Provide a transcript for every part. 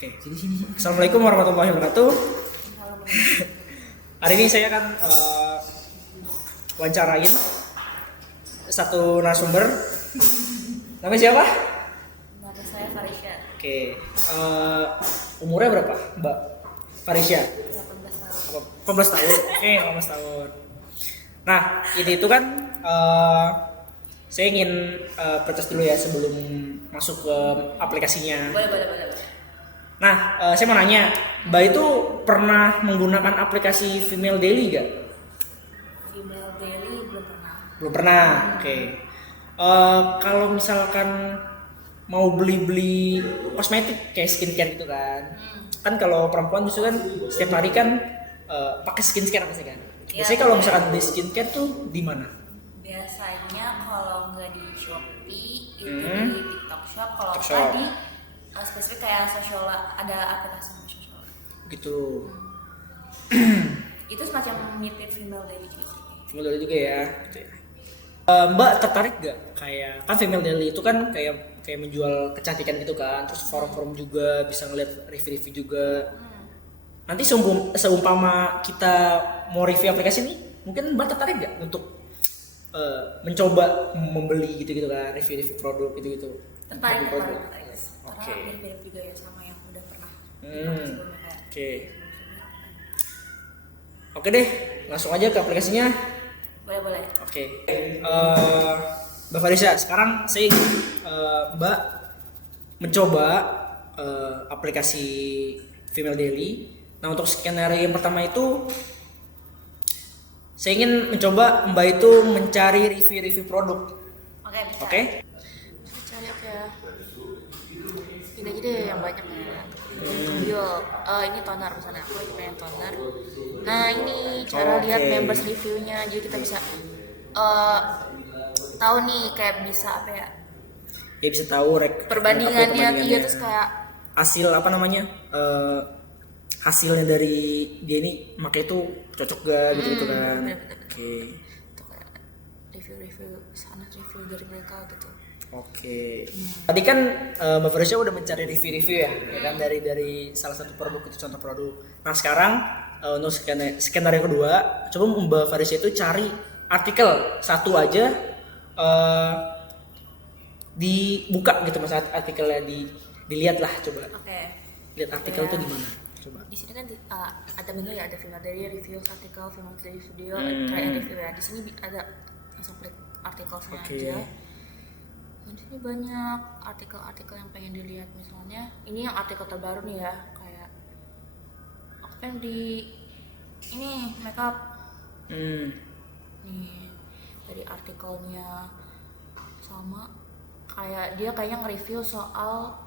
Oke, sini. Assalamualaikum warahmatullahi wabarakatuh. Hari ini saya akan wawancarain satu narasumber. Namanya siapa? Nama saya Farisha. Oke, umurnya berapa, Mbak Farisha? 18 tahun. 18 tahun. Oke, 18 tahun. Nah, itu kan saya ingin protes dulu ya sebelum masuk ke aplikasinya. Boleh. Nah, saya mau nanya, Mbak itu pernah menggunakan aplikasi Female Daily gak? Female Daily belum pernah. Belum pernah, oke. Kalau misalkan mau beli kosmetik kayak skincare gitu kan, kan kalau perempuan justru kan setiap hari kan pakai skincare pasti kan. Ya, Biasanya kalau misalkan beli skincare tuh di mana? Biasanya kalau nggak di Shopee itu di TikTok Shop, kalau TikTok nggak Shop. di spesifik kayak Sociala, ada aplikasi Sociala. Gitu. Itu semacam mirip Female Daily juga sih. Female Daily juga ya. Gitu ya. Mbak tertarik gak kayak kan Female Daily itu kan kayak menjual kecantikan gitu kan, terus forum-forum juga bisa ngeliat review-review juga. Nanti seumpama kita mau review aplikasi ini, mungkin Mbak tertarik gak untuk mencoba membeli gitu kan, review produk gitu. Tertarik. Oke. Karena mirip juga ya sama yang udah pernah. Sebelumnya kayak. Oke. Oke deh, langsung aja ke aplikasinya. Boleh. Oke. Mbak Farisha, sekarang saya ingin Mbak mencoba aplikasi Female Daily. Nah, untuk skenario yang pertama itu saya ingin mencoba Mbak itu mencari review produk. Oke, bisa. Oke? Saya cari apa ya? Ini aja deh yang banyak ya. Ini toner misalnya, aku lagi pengen toner. Nah ini cara lihat members reviewnya, jadi kita bisa tahu nih kayak bisa apa ya? Ya bisa tahu Perbandingannya, iya terus kayak hasil apa namanya? Hasilnya dari dia ini pakai itu cocok gak gitu kan. bener. Oke. Itu kayak review sana review dari mereka gitu. Oke. Tadi kan Mbak Farisha udah mencari review ya kan dari salah satu produk itu contoh produk. Nah sekarang untuk skenario kedua, coba Mbak Farisha itu cari artikel satu aja dibuka gitu mas artikelnya dilihat lah coba. Oke. Lihat artikel tuh gimana? Coba. Di sini kan ada menu ya, ada Female Daily review artikel, Female Daily video, try and review ya. Di sini ada langsung klik artikelnya aja. Di sini banyak artikel-artikel yang pengen dilihat, misalnya ini yang artikel terbaru nih ya, kayak aku pengen di ini makeup nih, dari artikelnya sama kayak dia kayaknya nge-review soal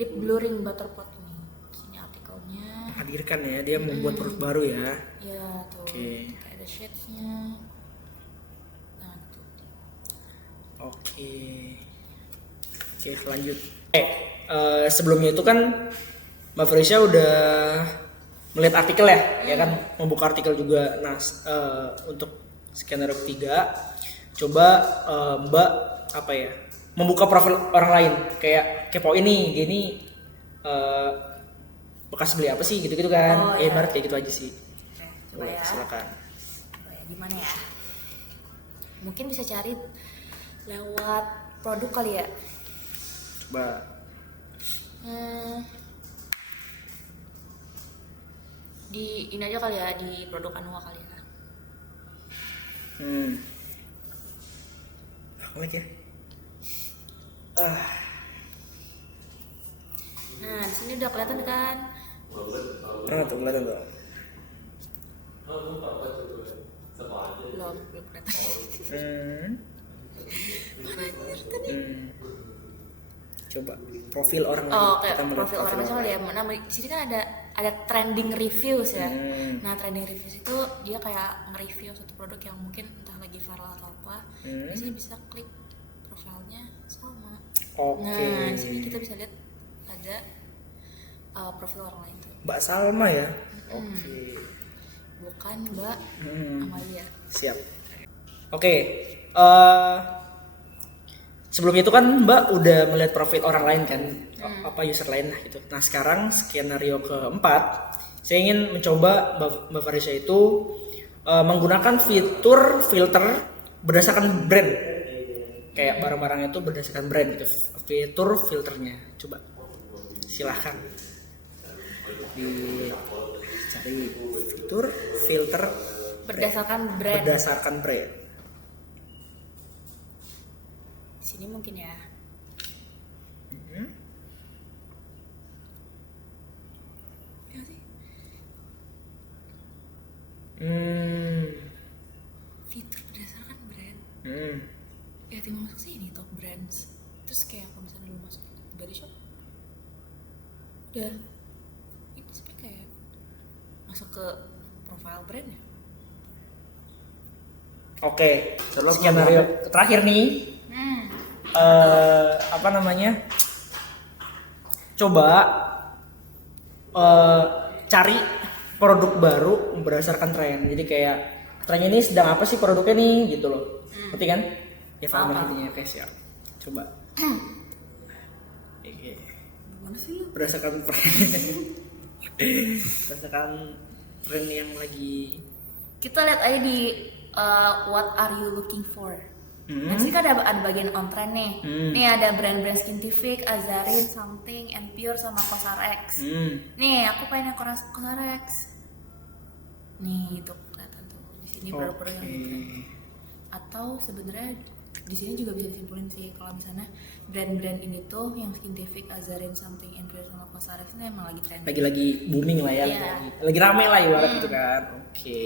lip blurring butter pot nih. Sini artikelnya. Hadirkan ya, dia membuat produk baru ya. Ya tuh. Oke. Kayak ada shadesnya. Nah tuh. Oke, lanjut. Sebelumnya itu kan Mbak Farisha udah melihat artikel ya kan, membuka artikel juga. Nah, untuk skenario ketiga, coba Mbak apa ya, membuka profil orang lain, kayak kepo ini, gini bekas beli apa sih, gitu kan? Ibarat kayak gitu aja sih. Coba ya. Silakan. Gimana ya? Mungkin bisa cari lewat produk kali ya. Coba. Di ini aja kali ya, di produk Anua kali ya. Klik ya. Nah di sini udah kelihatan kan? Tuh kelihatan tuh. Belum kelihatan. Coba profil orang lain. Oh, kayak Kita melihat profil orang aja kali ya. Nah, di sini kan ada trending reviews ya. Nah, trending reviews itu dia kayak nge-review satu produk yang mungkin entah lagi viral atau apa. Di sini bisa klik profilnya sama. Oke. Nah, di sini kita bisa lihat ada profil orang lain tuh. Mbak Salma ya. Oke. Bukan Mbak Amalia. Siap. Oke. sebelumnya itu kan Mbak udah melihat profil orang lain kan, apa user lain lah gitu. Nah sekarang skenario keempat, saya ingin mencoba Mbak Farisha itu menggunakan fitur filter berdasarkan brand, kayak barang-barangnya itu berdasarkan brand gitu, fitur filternya. Coba silahkan dicari fitur filter berdasarkan brand. Sini mungkin ya. Ya sih. Fitur berdasarkan brand. Ya tinggal masuk sini top brands. Terus kayak kalau misalnya lu masuk ke body shop, udah ini sebenarnya kayak masuk ke profile brand ya. Oke, skenario terakhir nih. Apa namanya? Coba cari produk baru berdasarkan tren. Jadi kayak trennya ini sedang apa sih produknya nih gitu loh. Ngerti kan? Ya paham intinya. Oke, siap. Coba. Gimana sih lu? Berdasarkan tren yang lagi Kita lihat aja di what are you looking for? Nanti kan ada bagian on trend nih. Nih ada brand-brand Skintific, Azarin, Something, and Pure sama Cosrx. Nih aku pengen yang Cosrx. Nih itu kelihatan tuh di sini produk-produk yang trend. Atau sebenarnya di sini juga bisa disimpulin sih kalau misalnya brand-brand ini tuh yang Skintific, Azarin, Something, and Pure sama Cosrx ini emang lagi trend. Lagi booming lah ya, lagi rame lah ibarat gitu kan. Oke.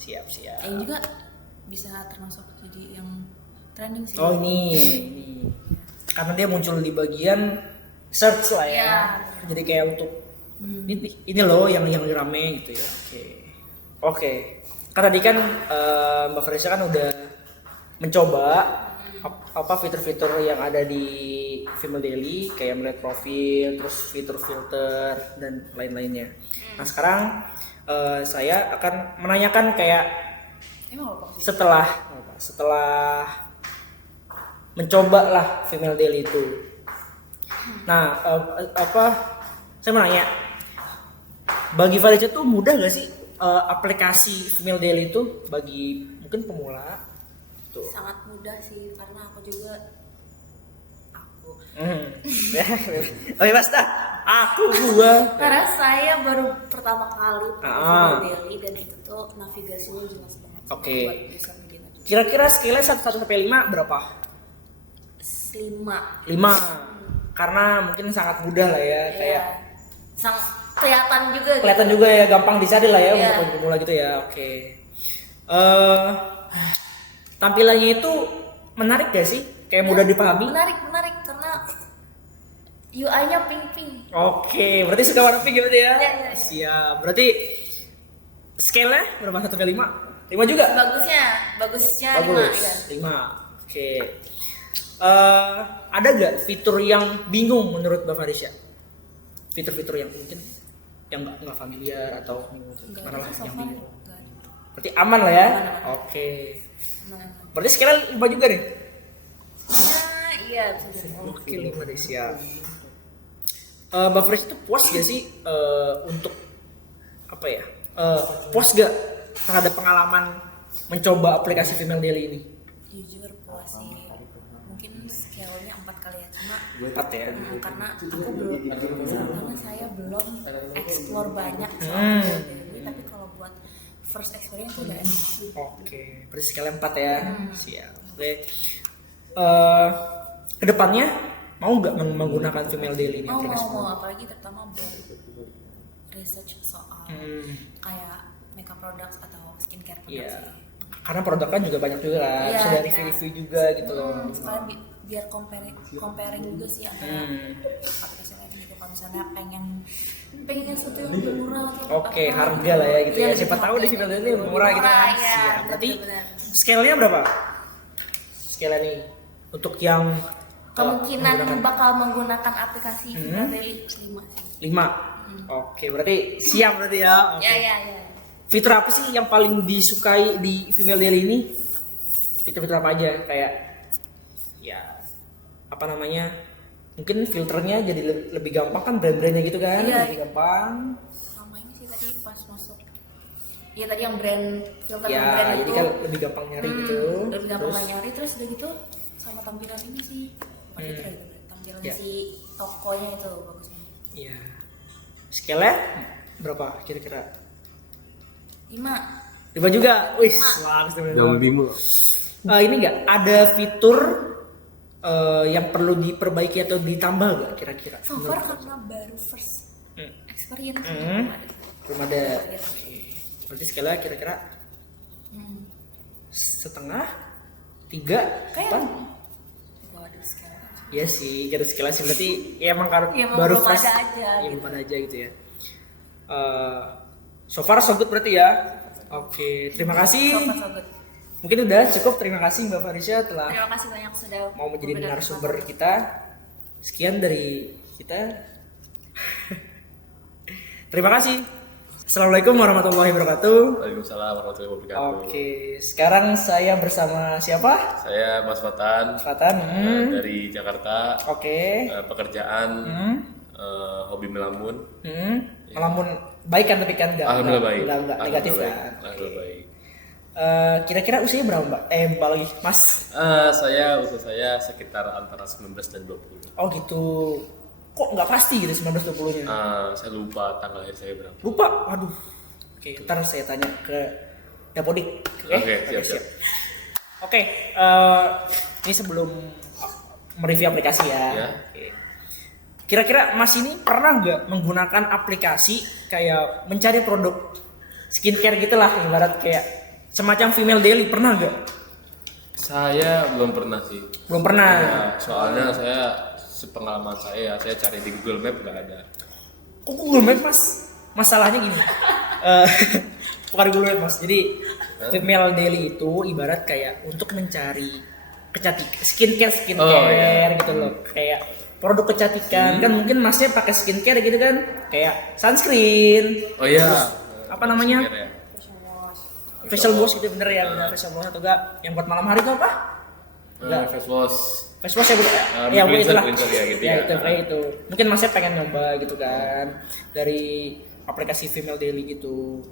Siap. Ini juga bisa termasuk jadi yang trending sih. Oh ini. Karena dia muncul di bagian search lah ya. Jadi kayak untuk ini loh yang rame gitu ya. Oke. Karena tadi kan Mbak Farisha kan udah mencoba apa fitur-fitur yang ada di Female Daily, kayak melihat profil, terus fitur filter dan lain-lainnya. Nah sekarang saya akan menanyakan kayak setelah mencoba lah Female Daily itu. Nah saya mau nanya, bagi Farisha tuh mudah gak sih aplikasi Female Daily itu bagi mungkin pemula? Tuh. Sangat mudah sih karena aku Oh iya Mas dah, gua. Karena saya baru pertama kali pakai Daily dan itu tuh navigasinya jelas banget. Oke. Kira-kira skillnya 1 sampai 5 berapa? 5. Karena mungkin sangat mudah lah ya, kayak sangat kelihatan juga ya, gampang dicari lah ya untuk pemula gitu ya. Oke. Tampilannya itu menarik gak sih? Kayak mudah dipahami? Menarik karena UI-nya pink. Oke, berarti suka warna pink gitu ya? Iya. Siap. Berarti scale-nya berapa? 1 sampai 5? 5 juga? Bagusnya 5 ya. 5. Oke. Ada gak fitur yang bingung menurut Mbak Farisha? Fitur-fitur yang mungkin yang nggak familiar atau mana lah yang bingung? Berarti aman lah ya? Oke. Berarti scale 5 juga nih? Iya, bisa. Oke, 5 deh, siap. Mbak Farisha itu puas gak sih untuk apa ya? Puas gak terhadap pengalaman mencoba aplikasi Female Daily ini? Jujur puas sih. Mungkin scale-nya 4 kali ya, cuma 4 ya. Karena saya belum explore banyak tapi kalau buat first experience udah enak. Oke, berarti scale 4 ya. Siap. Oke. Kedepannya mau nggak menggunakan Female Daily ini aplikasi? Mau, apalagi terutama buat research soal kayak makeup products atau skincare products. Iya. Karena produk kan juga banyak juga kan, bisa dari review juga gitu loh. Sekalian biar comparing juga sih antara aplikasi lain gitu. Kalau misalnya pengen sesuatu yang lebih murah atau harga lah ya gitu ya. Siapa tahu di Female Daily murah gitu kan. Siap. Berarti scale-nya berapa? Scale nih untuk yang kemungkinan bakal menggunakan aplikasi Female Daily 5. Oke, berarti siap berarti ya. Okay. Ya. Fitur apa sih yang paling disukai di Female Daily ini? Fitur-fitur apa aja? Kayak ya apa namanya, mungkin filternya jadi lebih gampang kan, brand-brandnya gitu kan, Iya. lebih gampang. Sama ini sih tadi pas masuk. Iya tadi yang brand filter Ya, yang brand jadi itu kan lebih gampang nyari gitu. lebih gampang Terus, nyari, terus udah gitu sama tampilan ini sih. Tampilan Ya. si tokonya itu bagusnya. ya. Scale-nya berapa kira-kira? 5. 5 juga. Wih, bagus tuh. Yang 5. Ini enggak ada fitur yang perlu diperbaiki atau ditambah nggak kira-kira? So far karena baru first experience Belum ada. Oke. Berarti scale-nya kira-kira setengah, 3, kayak apa? gua ada sekarang. Iya sih, garis scale sih berarti ya emang karena Ya, emang baru belum first. ada aja, Ya, gitu. belum ada aja gitu ya. So far so good berarti ya. Oke, terima kasih. So far so good. Mungkin udah cukup. Terima kasih Mbak Farisya telah Terima kasih banyak sudah mau menjadi memberikan narasumber kita. Sekian dari kita. Terima kasih. Assalamualaikum warahmatullahi wabarakatuh. Waalaikumsalam warahmatullahi wabarakatuh. Oke, sekarang saya bersama siapa? Saya Mas Fatan Fatan. dari Jakarta. Oke. Pekerjaan hobi melamun. Melamun baik kan, tapi kan Alhamdulillah baik. Enggak negatif Alhamdulillah kan. baik. Alhamdulillah baik. Kira-kira usianya berapa Mbak? Mbak lagi, Mas. Usia saya sekitar antara 19 dan 20. Oh gitu. Kok nggak pasti gitu 19-20-nya? Saya lupa tanggal lahir saya berapa. Lupa. Waduh. Oke, ntar saya tanya ke Dapodik. Oke, siap. Oke, ini sebelum mereview aplikasi ya. Ya. Oke. Kira-kira Mas ini pernah nggak menggunakan aplikasi kayak mencari produk skincare gitulah, ibarat kayak semacam female daily, pernah nggak? Saya belum pernah sih. Belum pernah. Ya, soalnya saya sepengalaman saya cari di Google Map nggak ada. Kok Google Maps Mas? Masalahnya gini. Bukan Google Maps Mas. Jadi female daily itu ibarat kayak untuk mencari kecantikan, skincare Oh, iya. gitu loh. Kayak produk kecantikan kan, mungkin Masnya pakai skincare gitu kan, kayak sunscreen. Oh iya. Terus, apa namanya? Skincare ya. Facial wash gitu, bener ya, bener facial wash, atau enggak yang buat malam hari itu apa? Face wash. Face wash ya, ya cleanser, itulah. cleanser ya gitu ya. ya. Itu kayak itu. Mungkin Masnya pengen nyoba gitu kan dari aplikasi female daily gitu.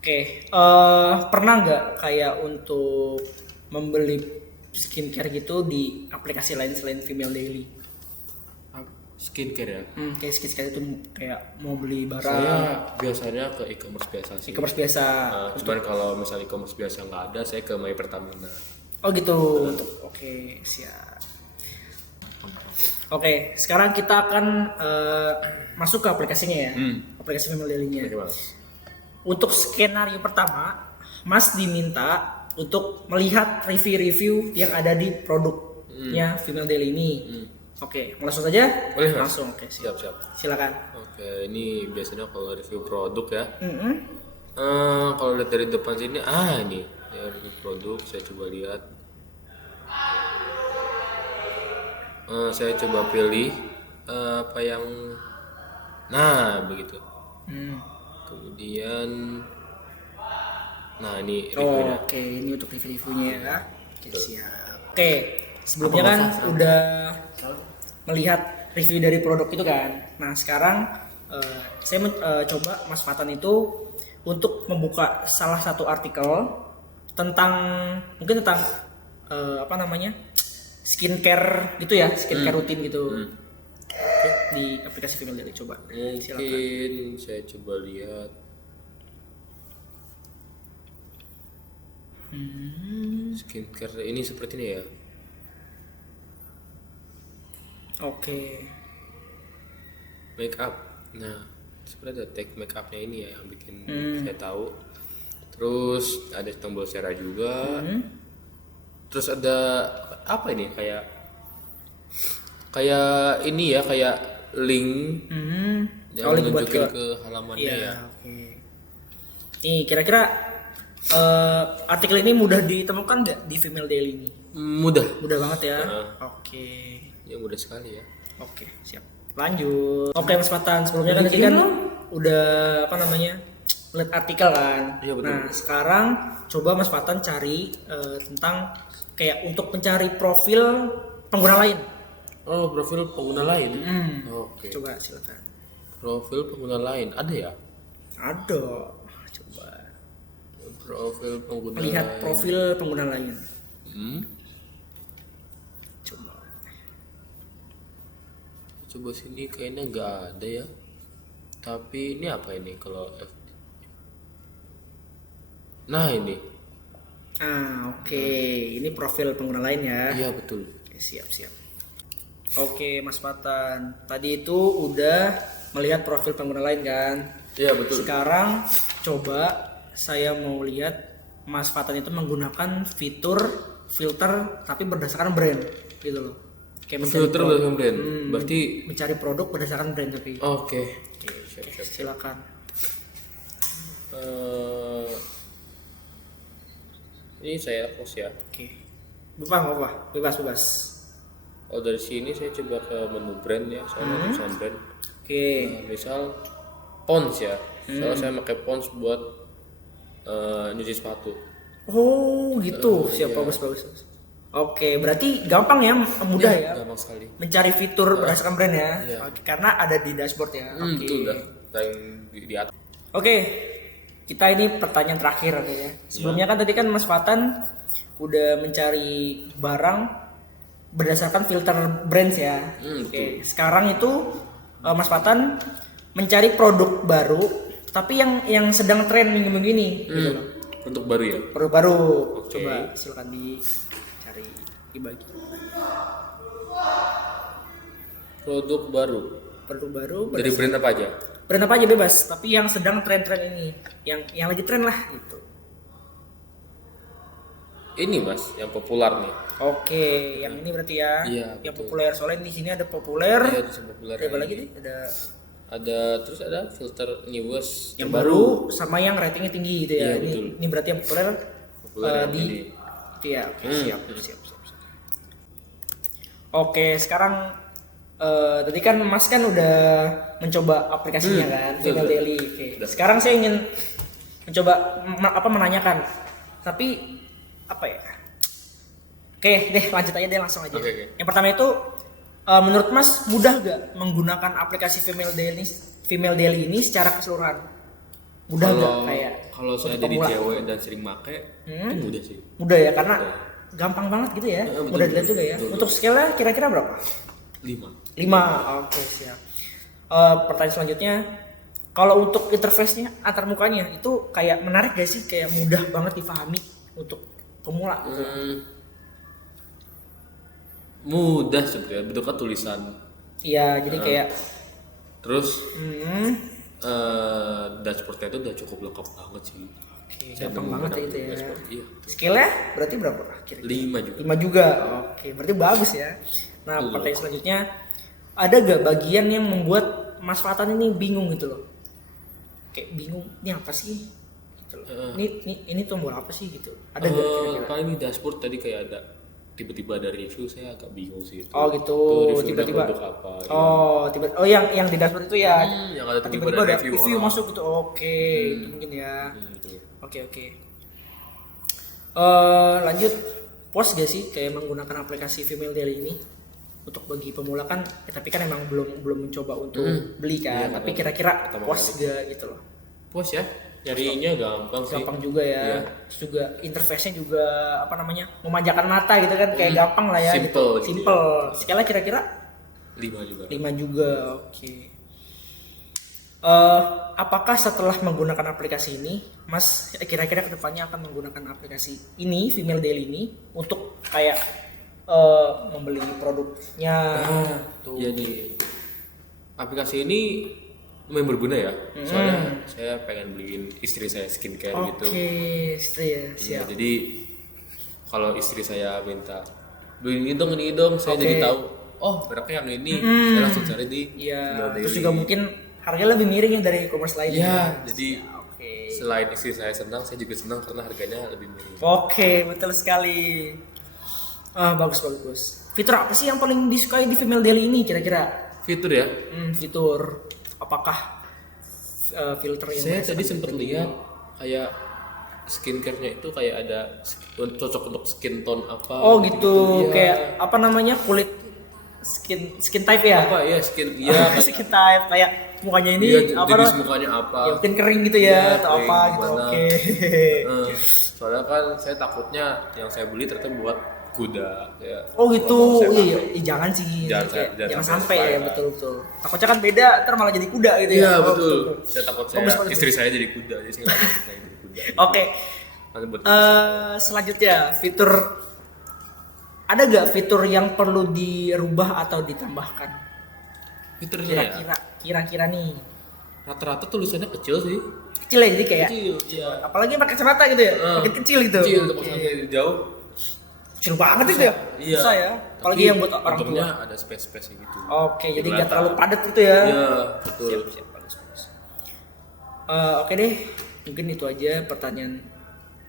Oke. Pernah nggak kayak untuk membeli skincare gitu di aplikasi lain selain female daily? Skincare ya. Kayak skincare itu kayak mau beli barang. Saya biasanya ke e-commerce biasa sih. E-commerce biasa. Cuman kalau misalnya e-commerce biasa nggak ada, saya ke My Pertamina. Oh gitu. Oke, siap. Oke, sekarang kita akan masuk ke aplikasinya ya. Aplikasi female daily-nya. Bagaimana? Untuk skenario pertama, Mas diminta untuk melihat review-review yang ada di produknya female daily ini. Oke, langsung saja? Boleh, Mas. Langsung, oke, siap. Siap. Silakan. Oke, ini biasanya kalau review produk ya. Mm-mm. Kalau lihat dari depan sini, ini ya, review produk. Saya coba lihat. Saya coba pilih apa yang, begitu. Kemudian, ini reviewnya. Oke, ini untuk review-reviewnya ya. Oke, siap. Oke, sebelumnya kan udah melihat review dari produk itu kan. Nah, sekarang saya coba Mas Fatan itu untuk membuka salah satu artikel tentang apa namanya, skincare gitu ya, skincare rutin gitu. Oke, di aplikasi female daily, coba. Silakan. Mungkin saya coba lihat. Skincare ini seperti ini ya. Oke. Make up. Nah, seperti ada tag make upnya ini ya yang bikin saya tahu. Terus ada tombol share juga. Terus ada apa ini, kayak ini ya, kayak link yang link buat menunjukin ke halamannya Iya, ya. oke. Nih, kira-kira artikel ini mudah ditemukan nggak di female daily ini? Mudah. Mudah banget ya. Heeh. Oke. Ya mudah sekali ya. Oke, siap. Lanjut. Oke, Mas Fatan, sebelumnya kan tadi kan udah apa namanya? ngeliat artikel kan. Iya, betul. Nah sekarang coba Mas Fatan cari tentang kayak untuk mencari profil pengguna lain. Oh, profil pengguna lain. Oke. Coba silakan. Profil pengguna lain ada ya? Ada. Coba Profil pengguna lihat lain. profil pengguna lain. Coba. Coba sini kayaknya nggak ada ya. Tapi ini apa ini kalau Nah ini. Oke. Ini profil pengguna lain ya. Iya betul. Oke, siap. Oke, Mas Fatan. Tadi itu udah melihat profil pengguna lain kan? Iya betul. Sekarang coba saya mau lihat Mas Fatan itu menggunakan fitur filter tapi berdasarkan brand gitu loh. Kayak mencari Filter produk. berdasarkan brand. Berarti Mencari produk berdasarkan brand tapi. oke. Oke, silakan. Ini saya post ya. Oke. Bebas. Oh dari sini saya coba ke menu brand ya. Saya mau pesan brand. Oke. Misal Pons ya. Soalnya saya pakai Pons buat nyuci sepatu. Oh, gitu. Siap, bagus. Oke, berarti gampang ya, mudah ya. Gampang sekali. Mencari fitur berdasarkan brand ya. Iya. Oke, karena ada di dashboard ya. Oke. Itu udah yang di atas. Oke, kita ini pertanyaan terakhir ya. Sebelumnya kan tadi kan Mas Fatan udah mencari barang berdasarkan filter brands ya. Oke, sekarang itu Mas Fatan mencari produk baru, tapi yang sedang tren minggu-minggu ini. Gitu loh. Untuk baru ya. Produk baru, Oke. coba silakan dicari, dibagi. Produk baru. Produk baru Dari brand apa aja? brand apa aja bebas, tapi yang sedang tren-tren ini, yang lagi tren lah gitu. Ini mas, yang populer nih. Oke, yang ini berarti ya, Iya, yang betul. populer. Soalnya di sini ada populer, Iya, itu yang populer. ada apa lagi nih? Terus ada filter newest Yang baru sama yang ratingnya tinggi gitu ya. Iya, betul. Ini berarti yang populer, Populer yang di ini. itu ya. Oke, siap. Oke, sekarang tadi kan Mas kan udah mencoba aplikasinya kan, betul, Female betul. Daily. Oke. Udah. Sekarang saya ingin mencoba menanyakan. Tapi apa ya? Oke, deh lanjut aja deh langsung aja. Oke. Yang pertama itu menurut Mas mudah gak menggunakan aplikasi Female Daily ini secara keseluruhan? Mudah gak kayak kalau saya untuk jadi pemula? cewek dan sering make, itu mudah sih. Mudah ya karena gampang banget gitu ya. Betul, Mudah dilihat juga ya. betul. Untuk scale-nya kira-kira berapa? 5. 5. Oke, siap. Pertanyaan selanjutnya, kalau untuk interface-nya antar mukanya itu kayak menarik gak sih? Kayak mudah banget dipahami untuk pemula gitu. Mudah sebenarnya, bentuknya tulisan. Iya, jadi kayak Terus hmm, dashboardnya itu udah cukup lengkap banget sih. oke, Saya gampang nemu banget beberapa itu ya. dashboard. Iya, betul. Scale-nya berarti berapa kira-kira? 5 juga. 5 juga. Oke, berarti bagus ya. Nah, Betul. pertanyaan selanjutnya, ada gak bagian yang membuat Mas Fatan ini bingung gitu loh? Kayak bingung, ini apa sih? Gitu loh. Ini tombol apa sih gitu? Ada gak kira-kira? Paling di dashboard tadi kayak ada tiba-tiba ada review, saya agak bingung sih itu. Oh gitu, Itu reviewnya tiba-tiba. produk apa? Yang di dashboard itu ya. yang ada tiba-tiba Tiba-tiba ada ada review review orang. masuk gitu. Oke, itu mungkin ya. Gitu. Oke. Lanjut, puas gak sih kayak menggunakan aplikasi Female Daily ini untuk bagi pemula kan? Tapi kan emang belum mencoba untuk beli kan. Iya, tapi betul. kira-kira Pertama puas kali. gak gitu loh? Puas ya, nyarinya gampang sih. Gampang juga ya. Iya. Terus juga interface-nya juga apa namanya? Memanjakan mata gitu kan, kayak gampang lah ya. Simple gitu. gitu Simple. Skala kira-kira 5 juga. 5 juga. Oke. Apakah setelah menggunakan aplikasi ini, Mas kira-kira kedepannya akan menggunakan aplikasi ini, Female Daily ini, untuk kayak membeli produknya? Tuh. Jadi aplikasi ini lumayan berguna ya. Soalnya saya pengen beliin istri saya skincare gitu. Oke, istri ya, Iya, siap. jadi kalau istri saya minta beliin ini dong, saya jadi tahu. Oh, mereknya yang ini. Saya langsung cari di Iya. Female Terus Daily. juga mungkin harganya lebih miring ya dari e-commerce lainnya. Iya, jadi Oke. selain istri saya senang, saya juga senang karena harganya lebih miring. Oke, betul sekali. Bagus. Fitur apa sih yang paling disukai di Female Daily ini kira-kira? Fitur ya, Fitur apakah filter yang Saya mereka tadi suka. sempat lihat kayak skincare-nya itu kayak ada cocok untuk skin tone apa. Oh gitu, Iya. kayak apa namanya kulit skin type ya? Apa ya skin? Iya kayak Skin type kayak mukanya ini iya, apa jenis namanya? mukanya apa. Ya mungkin kering gitu ya Iya, atau kering, apa gitu. gimana. Oke. Soalnya kan saya takutnya yang saya beli ternyata buat kuda ya. Oh gitu, Kalau mau saya iya, pakai. jangan sih, Jangan Kayak, jangan jangan sampai sampai ya kan. betul betul. Takutnya kan beda, ntar malah jadi kuda gitu ya. Iya Oh, betul. Saya takut saya Bagus, bagus, istri saya jadi kuda, jadi saya nggak mau saya jadi kuda. Oke, Nanti buat selanjutnya fitur ada gak fitur yang perlu dirubah atau ditambahkan? fiturnya ya. Kira-kira nih Rata-rata tulisannya kecil sih. kecil ya jadi kayak, Kecil, iya. apalagi pakai kacamata gitu ya, makin kecil gitu. Kecil untuk Oke. sampai jauh. Kecil banget itu ya. Iya. Susah ya. Apalagi Tapi yang buat orang tua. untungnya ada space-space gitu. Oke, jadi nggak Kelihatan. terlalu padat gitu ya. Iya, betul. Siap, siap, bagus, bagus. Oke deh, mungkin itu aja pertanyaan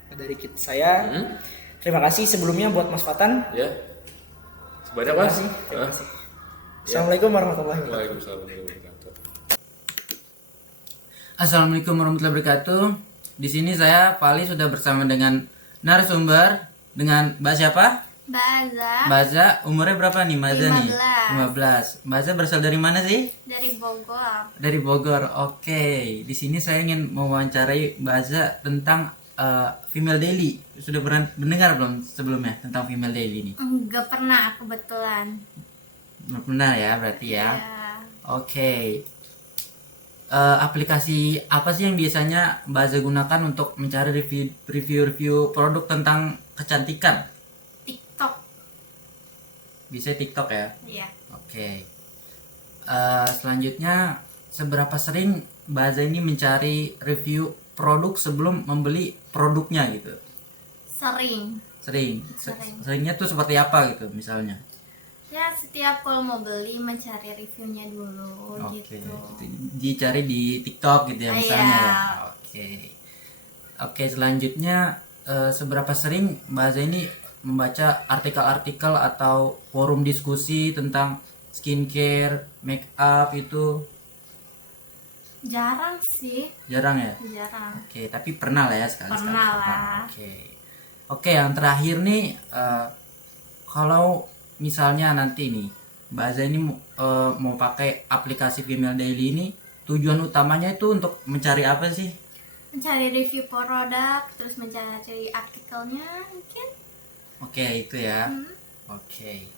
dari saya. Terima kasih sebelumnya buat Mas Fatan. Ya. Sebanyak Terima Mas. kasih. Terima Hah? kasih. Assalamualaikum warahmatullahi wabarakatuh. Waalaikumsalam warahmatullahi wabarakatuh. Assalamualaikum warahmatullahi wabarakatuh. Di sini saya Pali sudah bersama dengan narasumber dengan Mbak siapa? Baza Baza. Umurnya berapa nih Mbak Baza nih? 15. 15. Mbak Baza berasal dari mana sih? dari Bogor. Dari Bogor. Oke. Di sini saya ingin mewawancarai Mbak Baza tentang Female Daily. Sudah pernah mendengar belum sebelumnya tentang Female Daily ini? Enggak pernah kebetulan. Belum pernah ya berarti ya. Ya, Oke. Aplikasi apa sih yang biasanya Mbak Aza gunakan untuk mencari review produk tentang kecantikan? TikTok. Bisa TikTok ya? Ya, Oke. Selanjutnya, seberapa sering Mbak Aza ini mencari review produk sebelum membeli produknya gitu? sering. Sering. Sering. Seringnya tuh seperti apa gitu misalnya? Ya, setiap kalau mau beli mencari reviewnya dulu Oke. gitu. Dicari di TikTok gitu ya Ah, misalnya iya. ya. Oke. Oke, selanjutnya seberapa sering Mbak Aza ini membaca artikel-artikel atau forum diskusi tentang skincare, make up itu? Jarang sih, Jarang ya? jarang. Oke, tapi pernah lah ya sekali-sekali. Pernah lah. Oke. Oke, yang terakhir nih kalau misalnya nanti nih Mbak Aza ini mau pakai aplikasi Female Daily ini, tujuan utamanya itu untuk mencari apa sih? Mencari review produk, terus mencari artikelnya mungkin. Oke, itu ya. Oke.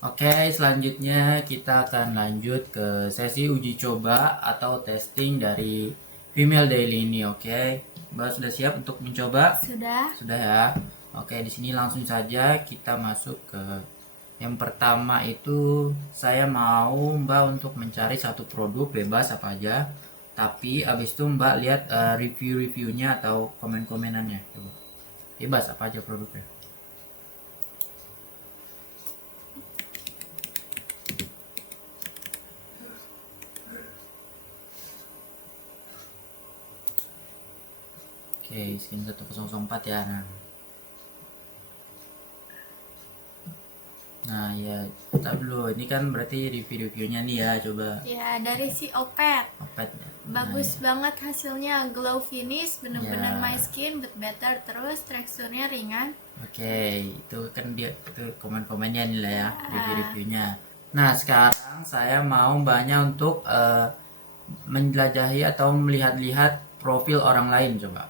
Oke, selanjutnya kita akan lanjut ke sesi uji coba atau testing dari Female Daily ini, oke. Mbak sudah siap untuk mencoba? Sudah. Sudah ya. Oke, di sini langsung saja kita masuk ke yang pertama itu saya mau Mbak untuk mencari satu produk bebas apa aja. Tapi abis itu Mbak lihat review-reviewnya atau komen-komenannya. Coba. Bebas apa aja produknya. Oke, skin 1004 ya. Nah, ya, kita dulu. Ini kan berarti review-reviewnya nih ya, coba. Ya, dari si Opet. Opet ya. Bagus banget hasilnya, glow finish, bener-bener Ya. my skin but better, terus teksturnya ringan. Oke, itu kan dia itu komen-komennya nih lah ya, review-reviewnya. Nah, sekarang saya mau Mbaknya untuk menjelajahi atau melihat-lihat profil orang lain coba.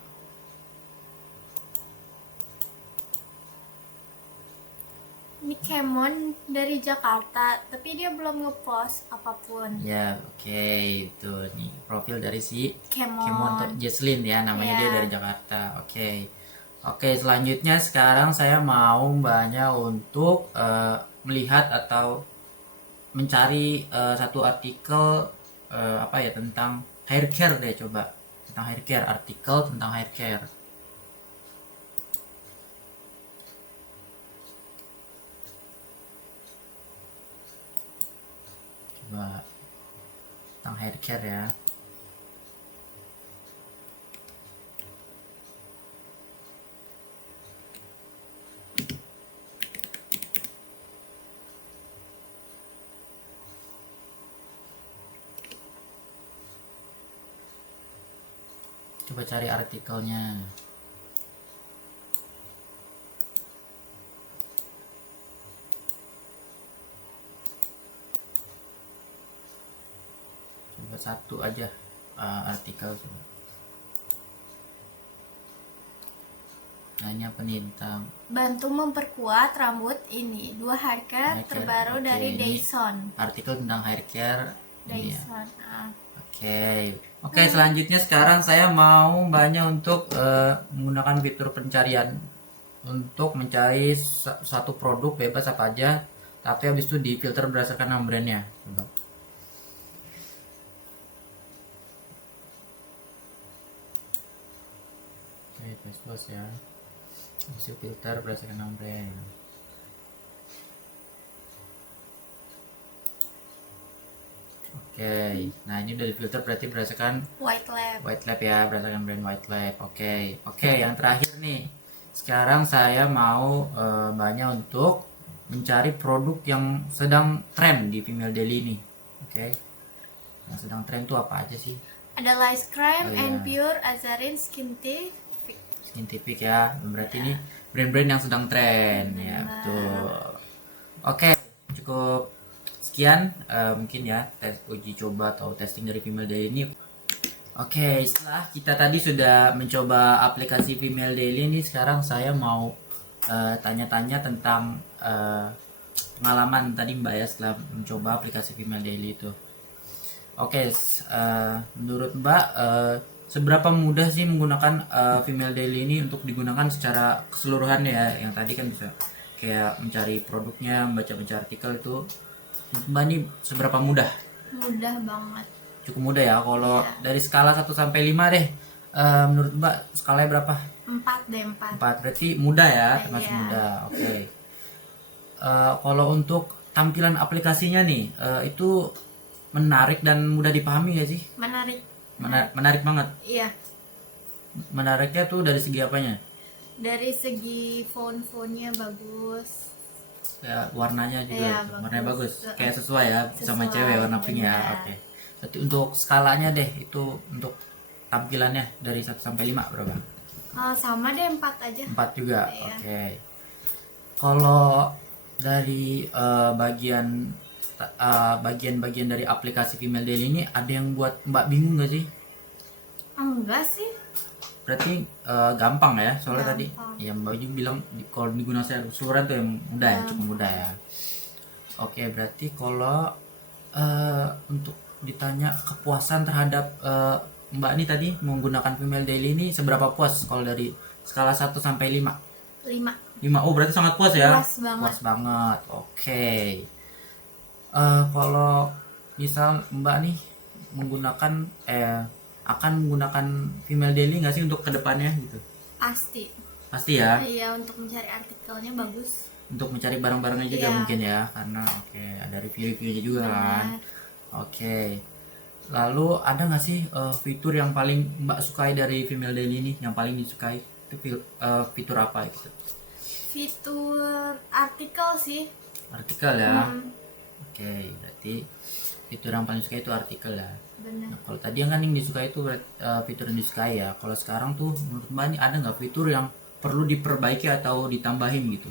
Ini Kemon dari Jakarta, tapi dia belum ngepost apapun. Ya, oke, itu nih profil dari si Kemon. Kimon Jesslyn ya, namanya Ya. dia dari Jakarta. Oke. Oke, selanjutnya sekarang saya mau Mbaknya untuk melihat atau mencari satu artikel apa ya tentang hair care deh coba. Tentang hair care, artikel tentang hair care. Coba tentang hair care ya. coba cari artikelnya. Coba satu aja artikel coba. Nah ini apa nih tentang Bantu memperkuat rambut ini. 2 hair care hair care. terbaru Oke, dari ini Dyson. artikel tentang hair care ini ya. Dyson. Oke, selanjutnya sekarang saya mau mbaknya untuk menggunakan fitur pencarian untuk mencari satu produk bebas apa aja, tapi habis itu difilter berdasarkan nama brandnya. Coba. Oke, Facebook ya. Bisa filter berdasarkan nama brand. Oke, nah ini udah difilter berarti berdasarkan White Lab. White Lab ya, berdasarkan brand White Lab. Oke, yang terakhir nih. Sekarang saya mau banyak untuk mencari produk yang sedang tren di Female Daily ini. Oke. Yang sedang tren tuh apa aja sih? Ada Lice Cream Oh, iya. and Pure Azarin Skin Tip. Scientific ya. Berarti ini brand-brand yang sedang tren ya, betul. Oke, cukup sekian mungkin ya tes uji coba atau testing dari Female Daily ini. Oke, setelah kita tadi sudah mencoba aplikasi Female Daily ini, sekarang saya mau tanya-tanya tentang pengalaman tadi Mbak ya setelah mencoba aplikasi Female Daily itu. Oke, menurut Mbak seberapa mudah sih menggunakan Female Daily ini untuk digunakan secara keseluruhan ya? Yang tadi kan bisa kayak mencari produknya, baca-baca artikel itu. Menurut Mbak ini seberapa mudah? Mudah banget. Cukup mudah ya. Kalau dari skala 1 sampai 5 deh, menurut Mbak skalanya berapa? 4 deh, 4. 4 berarti mudah ya, termasuk Iya. mudah. Oke. Kalau untuk tampilan aplikasinya nih, itu menarik dan mudah dipahami gak sih? Menarik. Menarik banget. Iya. Menariknya tuh dari segi apanya? Dari segi font-fontnya bagus. Ya, warnanya juga. Iya, Warnanya bagus. bagus. Kayak sesuai ya sama Sesuai, cewek warna pink ya. benar. Oke. Berarti untuk skalanya deh itu untuk tampilannya dari 1 sampai 5 berapa? Sama deh, 4 aja. 4 juga. Iya. Oke. Kalau dari bagian-bagian dari aplikasi Female Daily ini ada yang buat Mbak bingung gak sih? Enggak sih. Berarti gampang ya, soalnya tadi Gampang. ya Mbak Ju bilang kalau digunakan secara keseluruhan tuh yang mudah ya, cukup mudah ya. Oke, berarti kalau untuk ditanya kepuasan terhadap Mbak ini tadi menggunakan Female Daily ini seberapa puas kalau dari skala 1 sampai 5? 5. 5. Oh, berarti sangat puas ya? Puas banget. Puas banget. Oke. Kalau misal Mbak nih menggunakan akan menggunakan Female Daily nggak sih untuk kedepannya gitu? Pasti. Pasti ya. Iya, untuk mencari artikelnya bagus. Untuk mencari barang-barangnya juga Iya. mungkin ya, karena oke ada review-reviewnya juga kan. Benar. Oke. Lalu ada nggak sih fitur yang paling Mbak sukai dari Female Daily ini, yang paling disukai itu fitur apa gitu? Fitur artikel sih. Artikel ya. Hmm, Oke, berarti fitur yang paling suka itu artikel ya. benar. Nah, kalau tadi yang kan yang disukai itu fitur yang disukai ya. Kalau sekarang tuh menurut Mbak ini ada nggak fitur yang perlu diperbaiki atau ditambahin gitu?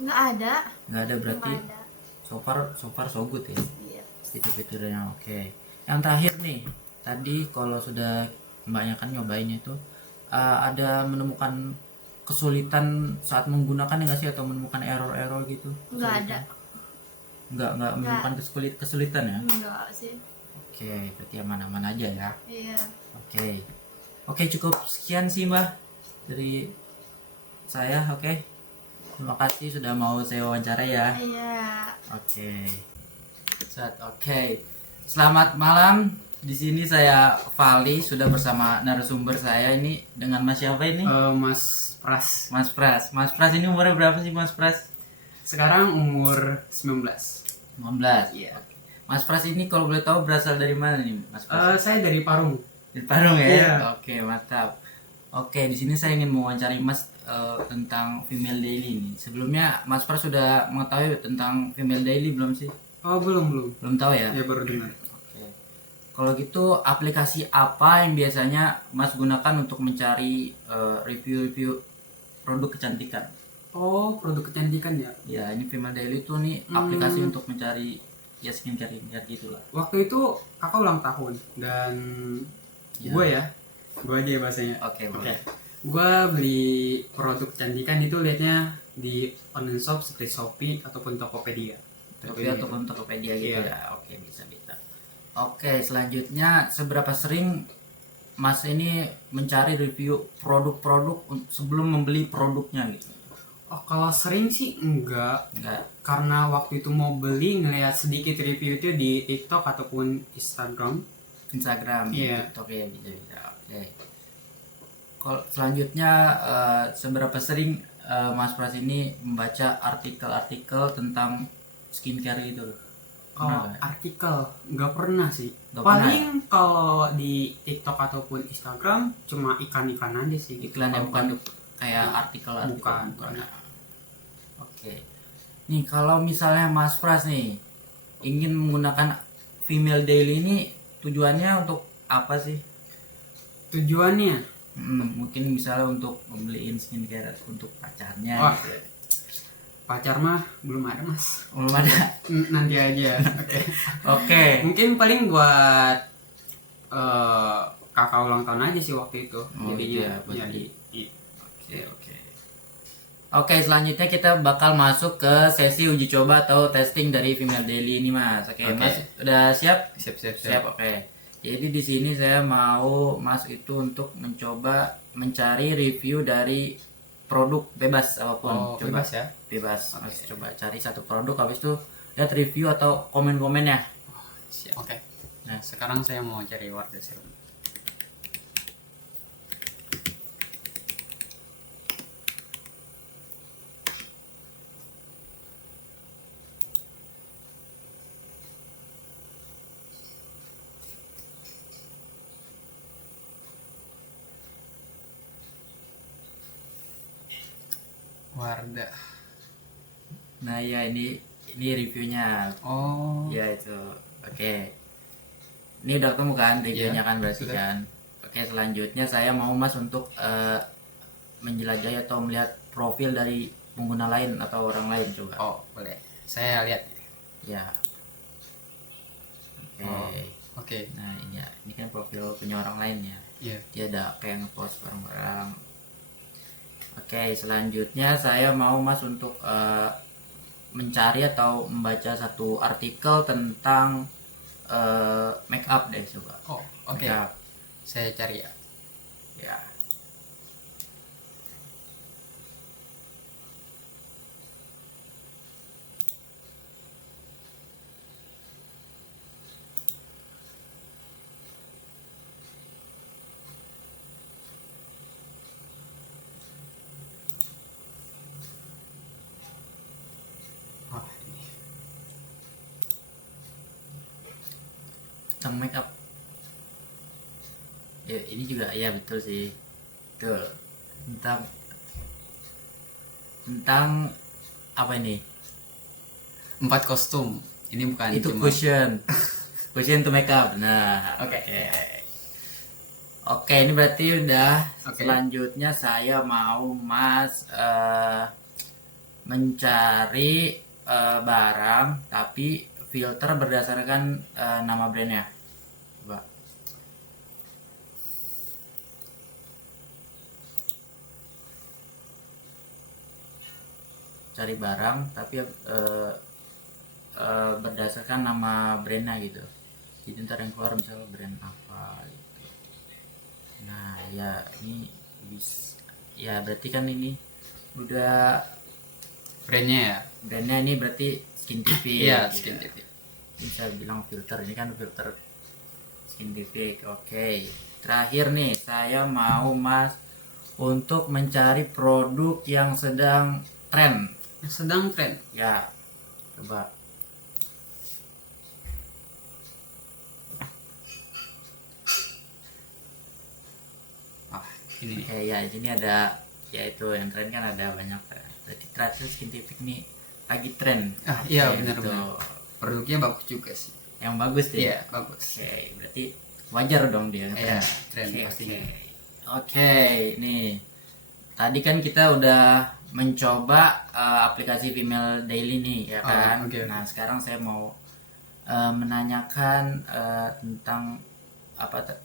Nggak ada. Nggak ada berarti Nggak ada. so far so good ya. Iya. Fitur-fiturnya oke. Yang terakhir nih, tadi kalau sudah Mbaknya kan nyobainnya itu ada menemukan kesulitan saat menggunakan nggak sih atau menemukan error-error gitu? Nggak ada. Nggak menemukan kesulitan ya? Nggak sih. Oke, berarti aman-aman aja ya. Iya. Oke, cukup sekian sih Mbak dari saya. Oke, terima kasih sudah mau saya wawancara ya. Iya. Oke, selamat malam. Di sini saya Vali sudah bersama narasumber saya ini dengan Mas siapa ini? Mas Pras. Mas Pras. Mas Pras ini umurnya berapa sih Mas Pras? Sekarang umur 19. 19. Iya. Mas Pras ini kalau boleh tahu berasal dari mana nih Mas Pras? Saya dari Parung. Di Parung ya? Iya. Oke, mantap. Oke, di sini saya ingin mewawancari Mas tentang Female Daily ini. Sebelumnya Mas Pras sudah mengetahui tentang Female Daily belum sih? Oh belum. Belum tahu ya? Ya baru dengar. Oke. Kalau gitu aplikasi apa yang biasanya Mas gunakan untuk mencari review-review produk kecantikan? Oh, produk kecantikan ya. Ya, ini Female Daily itu nih aplikasi untuk mencari ya skincare gitu lah. Waktu itu kakak ulang tahun dan Ya. gue aja ya bahasanya. Oke, boleh. Gue beli produk kecantikan itu liatnya di online shop seperti Shopee ataupun Tokopedia. Shopee ataupun Tokopedia gitu Iya. ya. Oke, bisa. Oke, selanjutnya seberapa sering Mas ini mencari review produk-produk sebelum membeli produknya gitu? Oh, kalau sering sih enggak, Enggak. karena waktu itu mau beli ngeliat sedikit review itu di TikTok ataupun Instagram. Instagram, Iya. TikTok ya gitu. Oke. Kalau selanjutnya seberapa sering Mas Pras ini membaca artikel-artikel tentang skincare gitu? Kalau Pernah nggak? artikel nggak pernah sih. Nggak pernah Paling kalau di TikTok ataupun Instagram cuma ikan-ikan aja sih. Iklan yang Kalau bukan kayak artikel-artikel. Bukan. Oke. Nih kalau misalnya Mas Pras nih ingin menggunakan Female Daily ini tujuannya untuk apa sih? tujuannya. Mungkin misalnya untuk membeliin skincare untuk pacarnya Wah. gitu. Pacar mah belum ada mas. Belum ada. Nanti aja. Oke. Mungkin paling buat kakak ulang tahun aja sih waktu itu. Oh, Jadinya iya, buat ya, beli. i- Oke. Oke, selanjutnya kita bakal masuk ke sesi uji coba atau testing dari Female Daily ini, Mas. Oke, Oke. Mas udah siap? siap. Siap, oke. Jadi di sini saya mau Mas itu untuk mencoba mencari review dari produk bebas apapun. Oh, bebas ya? Bebas. Mas Oke. coba cari satu produk, habis itu lihat review atau komen-komennya. Siap. Oke. Nah sekarang saya mau cari warga serum. Wardah. Nah, ya ini reviewnya. Oh. Ya itu. Oke. Ini udah ketemu kan reviewnya Iya, kan berarti sudah. kan. Oke, selanjutnya saya mau Mas untuk menjelajahi atau melihat profil dari pengguna lain atau orang lain coba. Oh boleh. Saya lihat. Ya. Oke. Oh. Oke. Nah, ini ya. Ini kan profil punya orang lain ya. Iya. Dia ada kayak ngepost barang-barang. Oke, selanjutnya saya mau Mas untuk mencari atau membaca satu artikel tentang make up deh coba. Oh oke. Make up. Saya cari ya. Ya. Oh ini. Tentang make up. Ya, ini juga ya betul sih. Betul. Tentang apa ini? 4 kostum. Ini bukan Itu cuma. cushion. Cushion to make up. Nah, Oke. Oke, ini berarti udah. Oke. Selanjutnya saya mau Mas mencari barang tapi filter berdasarkan nama brandnya. Coba. Cari barang tapi berdasarkan nama brandnya gitu. Jadi ntar yang keluar misalnya brand apa gitu. Nah ya ini ya berarti kan ini udah Brandnya ya. brandnya ini berarti Skin TV. Iya, gitu. Skin TV. Ini saya bilang filter, ini kan filter Skin TV. Oke, terakhir nih saya mau Mas untuk mencari produk yang sedang tren. Yang sedang tren. Ya, coba. Ah ini. Oke ya, di sini ada yaitu yang tren kan ada banyak. Berarti terakhir Skin TV ini lagi tren. Ah iya Oke, benar gitu. benar. Produknya bagus juga sih. yang bagus deh. Iya, bagus. Oke, berarti wajar dong dia. Iya, tren Oke, pastinya. Oke, nih. Tadi kan kita udah mencoba aplikasi Female Daily nih, ya kan? oke. Nah, sekarang saya mau menanyakan tentang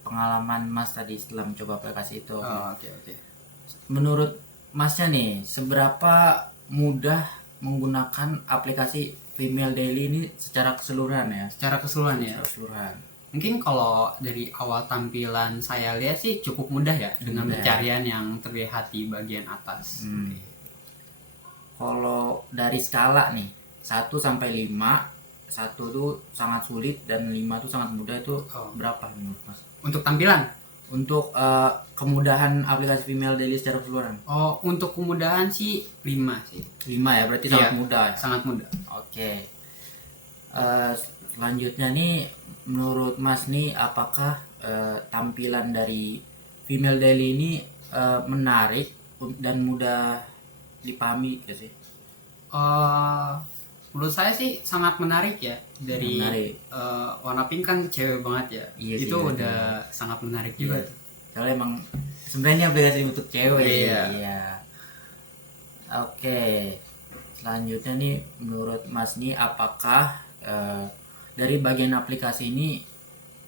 pengalaman Mas tadi setelah mencoba aplikasi itu. Oke. Menurut Masnya nih, seberapa mudah menggunakan aplikasi Female Daily ini secara keseluruhan ya? Secara keseluruhan ya. Secara keseluruhan. Mungkin kalau dari awal tampilan saya lihat sih cukup mudah ya, dengan mudah. pencarian yang terlihat di bagian atas. Kalau dari skala nih 1 sampai 5, 1 tuh sangat sulit dan 5 tuh sangat mudah, itu berapa menurut Mas? Untuk tampilan? Untuk kemudahan aplikasi Female Daily secara keseluruhan. Untuk kemudahan sih 5 sih. 5 ya, berarti Iya, sangat mudah ya? Sangat mudah. Oke. Selanjutnya nih, menurut Mas nih, apakah tampilan dari Female Daily ini menarik dan mudah dipahami gak sih? Menurut saya sih sangat menarik ya. Dari Menarik. warna pink kan cewek banget ya. Iya sih, itu betul. udah sangat menarik juga. Iya. Soalnya emang sebenarnya aplikasi untuk cewek. Iya. Oke. Selanjutnya nih, menurut Mas nih, apakah dari bagian aplikasi ini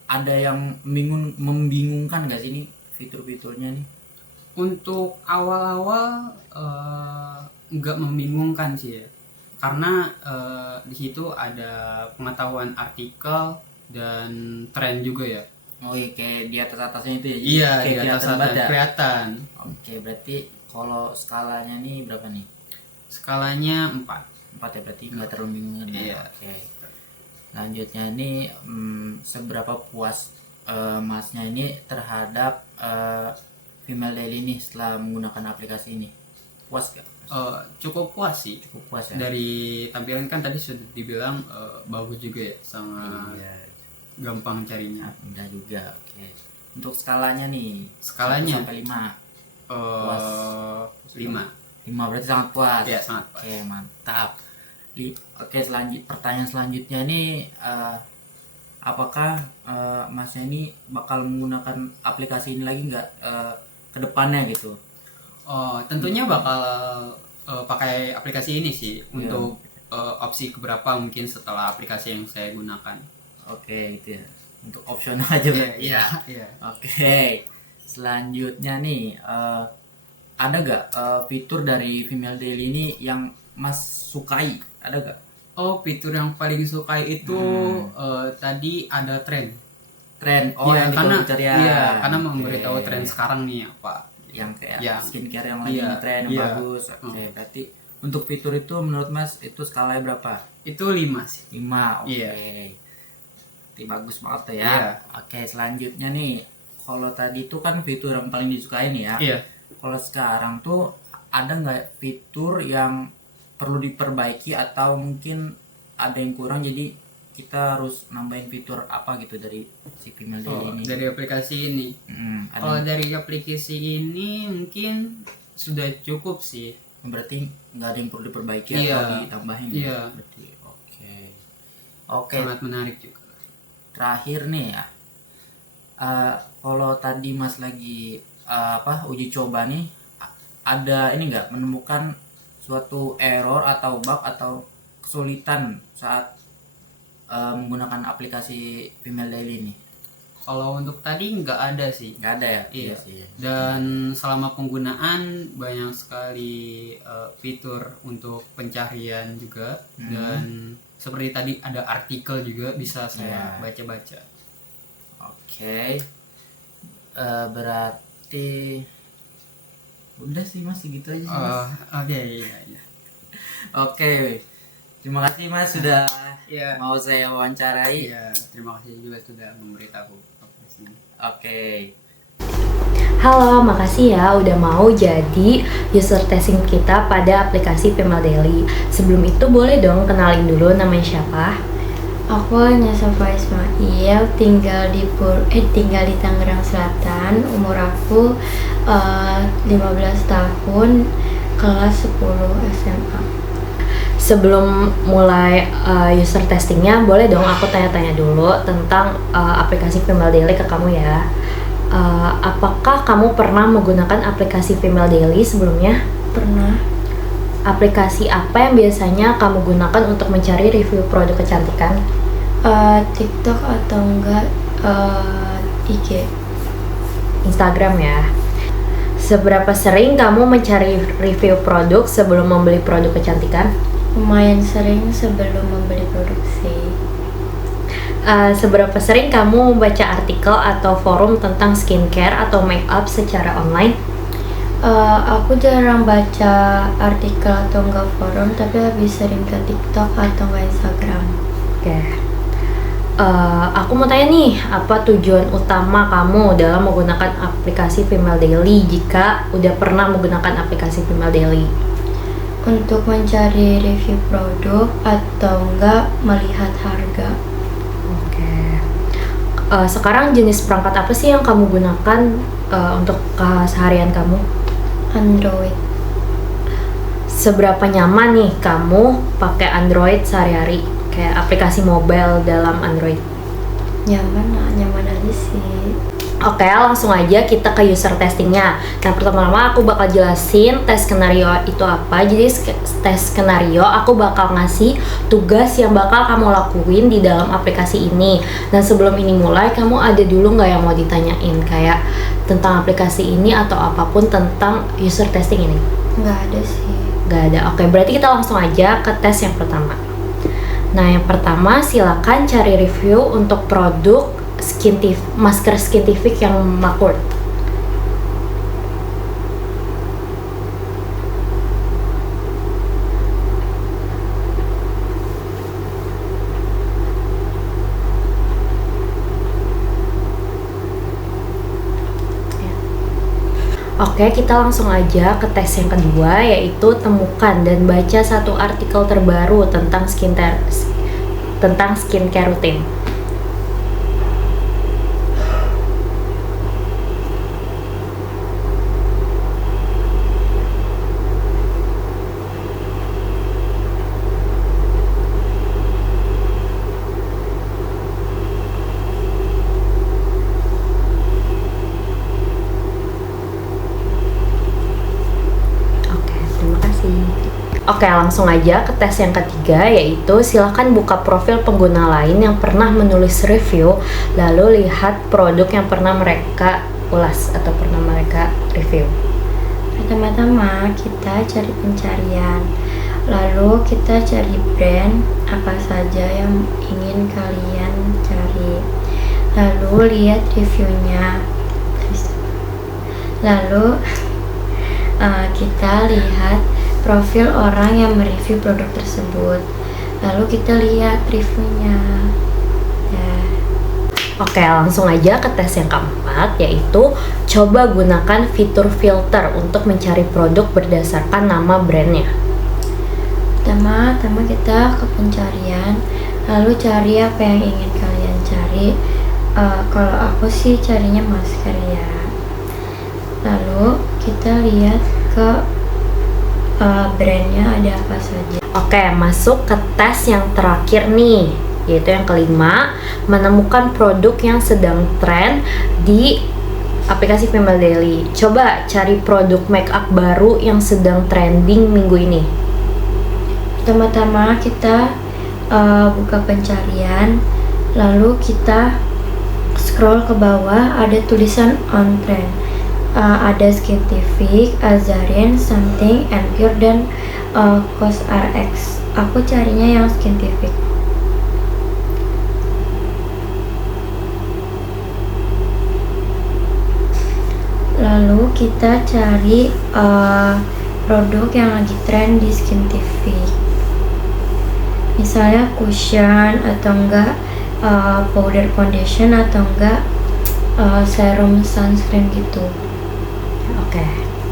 ada yang membingungkan gak sih nih fitur-fiturnya nih? Untuk awal-awal nggak membingungkan sih ya, karena di situ ada pengetahuan artikel dan tren juga ya. Oh iya, kayak di atasnya itu ya? Iya, Kayak di atas kelihatan ada banget ya? kelihatan. Oke, berarti kalau skalanya nih berapa nih? Skalanya 4. 4 ya, berarti nggak terlalu bingung. Iya. Oke. Selanjutnya ini seberapa puas Masnya ini terhadap Female Daily ini setelah menggunakan aplikasi ini? Puas gak? Cukup puas sih. Cukup puas ya? Dari tampilan kan tadi sudah dibilang bagus juga ya, sangat Iya. gampang carinya. Mudah juga. Oke. Untuk skalanya nih? Skalanya? 1 sampai 5. 5. 5 berarti sangat puas. Iya, sangat puas. Oke, mantap. Oke, pertanyaan selanjutnya nih, apakah Masnya ini bakal menggunakan aplikasi ini lagi nggak ke depannya gitu? Tentunya bakal pakai aplikasi ini sih. Iya. Untuk opsi keberapa mungkin setelah aplikasi yang saya gunakan. Oke, gitu ya. Untuk opsional aja berarti. Iya. Oke. Selanjutnya nih, ada gak fitur dari Female Daily ini yang Mas sukai? Ada gak? Fitur yang paling sukai itu tadi ada tren. Tren. Iya, Yang di kolom pencarian. Iya, karena Oke. memberitahu tren sekarang nih apa. Yang kayak Iya. skincare yang lagi Iya, ngetren yang iya. bagus. Oke, berarti untuk fitur itu menurut Mas itu skalanya berapa? Itu 5 sih. 5. Oke. Iya. Berarti bagus banget tuh ya. Iya. Oke, selanjutnya nih, kalau tadi itu kan fitur yang paling disukai nih ya. Iya. Kalau sekarang tuh ada nggak fitur yang perlu diperbaiki atau mungkin ada yang kurang, jadi kita harus nambahin fitur apa gitu dari si Female Daily ini? Dari aplikasi ini. Ada Kalau dari aplikasi ini mungkin sudah cukup sih. berarti nggak ada yang perlu diperbaiki Iya. atau ditambahin ya? Iya. Berarti oke. Sangat menarik juga. Terakhir nih ya, kalau tadi Mas lagi uji coba nih, ada ini nggak menemukan suatu error atau bug atau kesulitan saat menggunakan aplikasi Female Daily ini? Kalau untuk tadi nggak ada sih. Nggak ada ya? Iya. sih. Dan selama penggunaan banyak sekali fitur untuk pencarian juga. Dan seperti tadi ada artikel juga bisa saya baca-baca. Oke. Berarti udah sih Mas, segitu aja sih Mas. Oke, iya. Oke. Terima kasih Mas sudah Iya. mau saya wawancarai. Iya, terima kasih juga sudah memberitahu aplikasi ini. Oke. Halo, makasih ya udah mau jadi user testing kita pada aplikasi Female Daily. Sebelum itu boleh dong kenalin dulu namanya siapa? Aku Nyasafa Ismail, tinggal di Tangerang Selatan. Umur aku 15 tahun, kelas 10 SMA. sebelum mulai user testingnya, boleh dong aku tanya-tanya dulu tentang aplikasi Female Daily ke kamu ya. Apakah kamu pernah menggunakan aplikasi Female Daily sebelumnya? Pernah. Aplikasi apa yang biasanya kamu gunakan untuk mencari review produk kecantikan? TikTok atau enggak IG. Instagram ya. Seberapa sering kamu mencari review produk sebelum membeli produk kecantikan? Lumayan sering sebelum membeli produk sih. Seberapa sering kamu membaca artikel atau forum tentang skincare atau makeup secara online? Aku jarang baca artikel atau enggak forum, tapi lebih sering ke TikTok atau enggak Instagram. Oke. Aku mau tanya nih, apa tujuan utama kamu dalam menggunakan aplikasi Female Daily jika udah pernah menggunakan aplikasi Female Daily? Untuk mencari review produk atau enggak melihat harga. Oke. Sekarang jenis perangkat apa sih yang kamu gunakan untuk keseharian kamu? Android. Seberapa nyaman nih kamu pakai Android sehari-hari? Kayak aplikasi mobile dalam Android. Nyaman aja sih. Oke, langsung aja kita ke user testingnya. Nah, pertama-tama aku bakal jelasin tes skenario itu apa. Jadi tes skenario aku bakal ngasih tugas yang bakal kamu lakuin di dalam aplikasi ini. Dan sebelum ini mulai, kamu ada dulu nggak yang mau ditanyain kayak tentang aplikasi ini atau apapun tentang user testing ini? Nggak ada sih. Nggak ada. Oke, berarti kita langsung aja ke tes yang pertama. Nah, yang pertama silakan cari review untuk produk masker Skintific yang Macourt. Oke, kita langsung aja ke tes yang kedua, yaitu temukan dan baca satu artikel terbaru tentang skincare rutin. Oke, langsung aja ke tes yang ketiga, yaitu silakan buka profil pengguna lain yang pernah menulis review, lalu lihat produk yang pernah mereka ulas atau pernah mereka review. Pertama-tama kita cari pencarian, lalu kita cari brand apa saja yang ingin kalian cari, lalu lihat reviewnya, lalu kita lihat profil orang yang mereview produk tersebut, lalu kita lihat reviewnya ya. Oke, langsung aja ke tes yang keempat, yaitu coba gunakan fitur filter untuk mencari produk berdasarkan nama brandnya. Pertama kita ke pencarian, lalu cari apa yang ingin kalian cari. Kalau aku sih carinya masker ya, lalu kita lihat ke brandnya ada apa saja. Oke, masuk ke tes yang terakhir nih, yaitu yang kelima, menemukan produk yang sedang tren di aplikasi Female Daily. Coba cari produk makeup baru yang sedang trending minggu ini. Pertama-tama kita buka pencarian, lalu kita scroll ke bawah, ada tulisan on trend. Ada Skintific, Azarian, Something, and Pure, dan CosRX. Aku carinya yang Skintific. Lalu kita cari produk yang lagi tren di Skintific. Misalnya cushion atau enggak powder foundation atau enggak serum sunscreen gitu. Oke,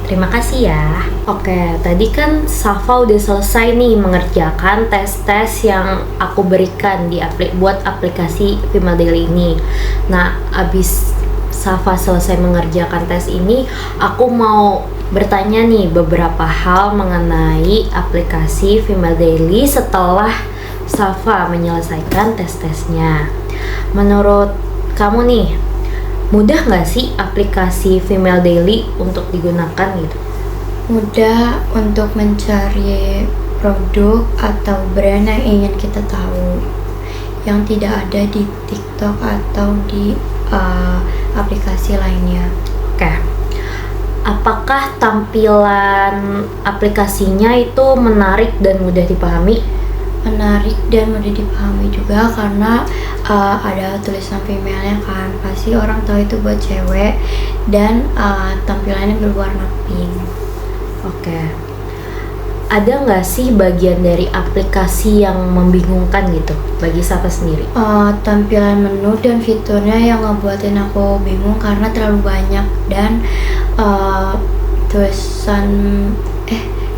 terima kasih ya. Oke, tadi kan Safa udah selesai nih mengerjakan tes-tes yang aku berikan buat aplikasi Female Daily ini. Nah, abis Safa selesai mengerjakan tes ini, aku mau bertanya nih beberapa hal mengenai aplikasi Female Daily setelah Safa menyelesaikan tes-tesnya. Menurut kamu nih, mudah nggak sih aplikasi Female Daily untuk digunakan gitu? Mudah untuk mencari produk atau brand yang ingin kita tahu, yang tidak ada di TikTok atau di aplikasi lainnya. Oke. Apakah tampilan aplikasinya itu menarik dan mudah dipahami? Menarik dan mudah dipahami juga karena ada tulisan female-nya kan, pasti orang tahu itu buat cewek, dan tampilannya berwarna pink. Oke. Ada nggak sih bagian dari aplikasi yang membingungkan gitu bagi Safa sendiri? Tampilan menu dan fiturnya yang ngebuatin aku bingung karena terlalu banyak, dan tulisan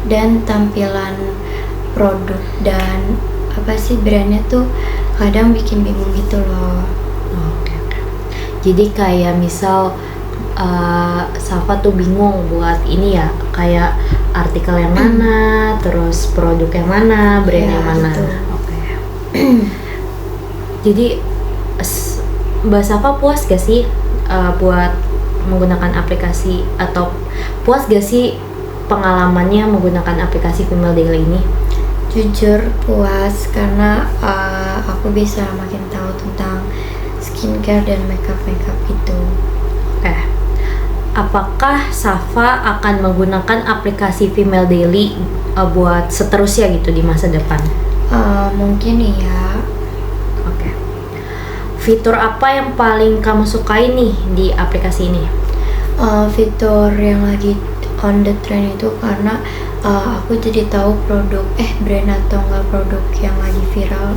dan tampilan produk dan apa sih brandnya tuh kadang bikin bingung gitu loh. Oke. Jadi kayak misal Safa tuh bingung buat ini ya, kayak artikel yang mana, terus produk yang mana, brand Iya, yang mana. gitu. Oke. Jadi Mbak Safa puas gak sih buat menggunakan aplikasi, atau puas gak sih pengalamannya menggunakan aplikasi Female Daily ini? Jujur puas karena aku bisa makin tahu tentang skincare dan makeup itu. Oke. Apakah Safa akan menggunakan aplikasi Female Daily buat seterusnya gitu di masa depan? Mungkin iya. Oke. Fitur apa yang paling kamu sukai nih di aplikasi ini? Fitur yang lagi on the trend itu karena aku jadi tahu produk brand atau enggak produk yang lagi viral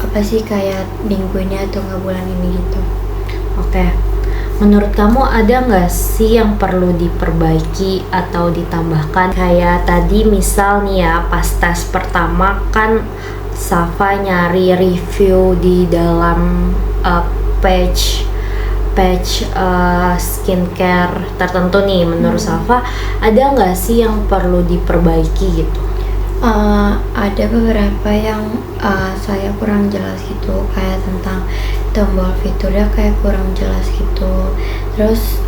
apa sih kayak minggu ini atau enggak bulan ini gitu. Oke. Menurut kamu ada nggak sih yang perlu diperbaiki atau ditambahkan? Kayak tadi misal nih ya, pas tes pertama kan Safa nyari review di dalam page skincare tertentu nih. Menurut Safa ada nggak sih yang perlu diperbaiki gitu? Ada beberapa yang saya kurang jelas gitu, kayak tentang tombol fiturnya kayak kurang jelas gitu. Terus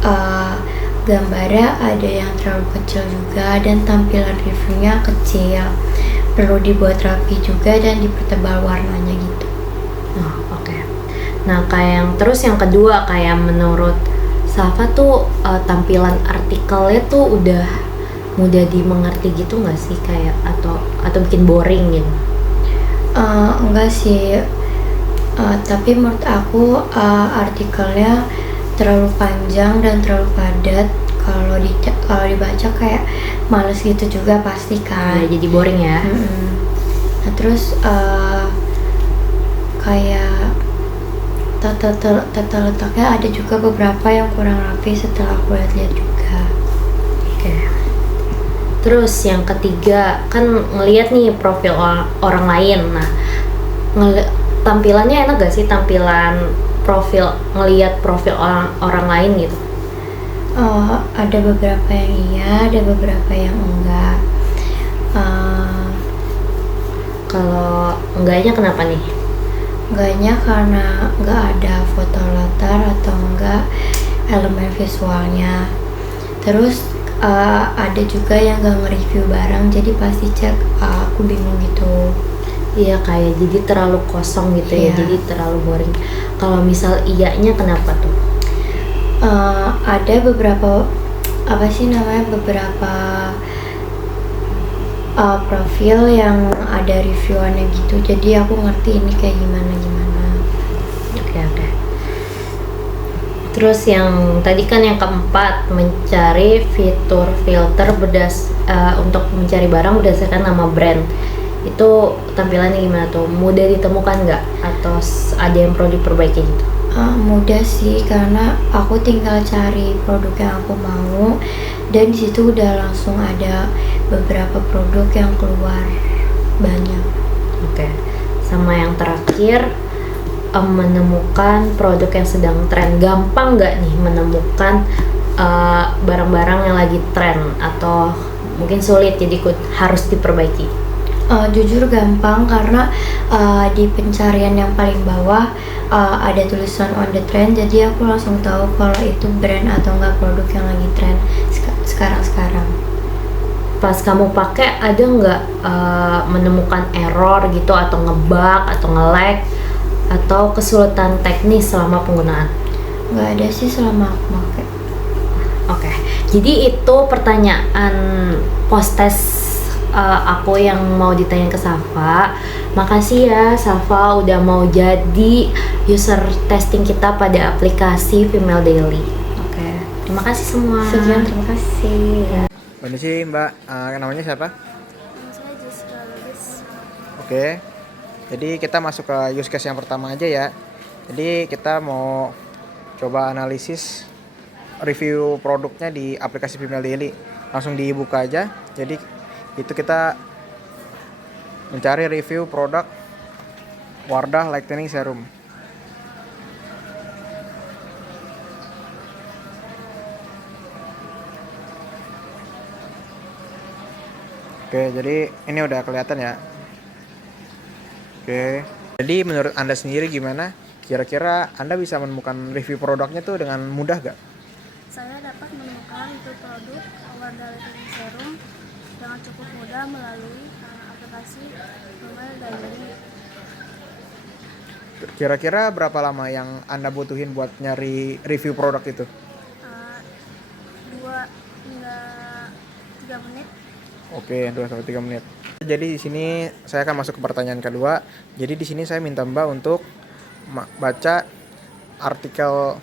gambarnya ada yang terlalu kecil juga, dan tampilan reviewnya kecil, perlu dibuat rapi juga dan dipertebal warnanya gitu. Oke. Nah, kayak yang kedua, kayak menurut Safa tuh tampilan artikelnya tuh udah mudah dimengerti gitu nggak sih, kayak atau bikin boring gitu? Enggak sih, tapi menurut aku artikelnya terlalu panjang dan terlalu padat. Kalau dibaca kayak males gitu juga pasti kan. Nah, jadi boring ya. Nah, terus kayak tata letaknya ada juga beberapa yang kurang rapi setelah aku lihat juga. Oke. Terus yang ketiga, kan ngelihat nih profil orang lain. Nah, tampilannya enak gak sih tampilan profil, ngelihat profil orang lain gitu? Ada beberapa yang iya, ada beberapa yang enggak. Kalau enggaknya kenapa nih? Enggaknya karena enggak ada foto latar atau enggak elemen visualnya. Terus ada juga yang enggak nge-review barang, jadi pasti cek aku bingung gitu. Iya, kayak jadi terlalu kosong gitu ya, jadi terlalu boring. Kalau misal iyanya kenapa tuh? Ada beberapa beberapa profil yang ada reviewannya gitu, jadi aku ngerti ini kayak gimana. Oke. Terus yang tadi kan yang keempat, mencari fitur filter untuk mencari barang berdasarkan nama brand. Itu tampilannya gimana tuh? Mudah ditemukan nggak? Atau ada yang perlu diperbaiki gitu? Mudah sih, karena aku tinggal cari produk yang aku mau, dan disitu udah langsung ada beberapa produk yang keluar banyak. Oke. Sama yang terakhir, menemukan produk yang sedang tren. Gampang nggak nih menemukan barang-barang yang lagi tren atau mungkin sulit jadi harus diperbaiki? Jujur gampang karena di pencarian yang paling bawah ada tulisan on the trend, jadi aku langsung tahu kalau itu brand atau enggak produk yang lagi tren sekarang. Pas kamu pakai ada nggak menemukan error gitu atau nge-bug atau nge-lag atau kesulitan teknis selama penggunaan? Nggak ada sih selama aku pakai. Oke, jadi itu pertanyaan post-test aku yang mau ditanya ke Safa. Makasih ya Safa udah mau jadi user testing kita pada aplikasi Female Daily. Oke, terima kasih semua. Sekian, terima kasih. Permisi Mbak, namanya siapa? Saya Jessica Lubis. Oke, jadi kita masuk ke use case yang pertama aja ya. Jadi kita mau coba analisis review produknya di aplikasi Female Daily. Langsung dibuka aja. Jadi itu kita mencari review produk Wardah Lightening Serum. Oke, jadi ini udah kelihatan ya. Oke, jadi menurut Anda sendiri gimana? Kira-kira Anda bisa menemukan review produknya tuh dengan mudah gak? Saya dapat menemukan itu produk Wardah Lightening Serum dengan cukup mudah melalui aplikasi Female Daily. Kira-kira berapa lama yang Anda butuhin buat nyari review produk itu? 2 hingga 3 menit. Oke, 2-3 menit. Jadi di sini saya akan masuk ke pertanyaan kedua. Jadi di sini saya minta Mbak untuk baca artikel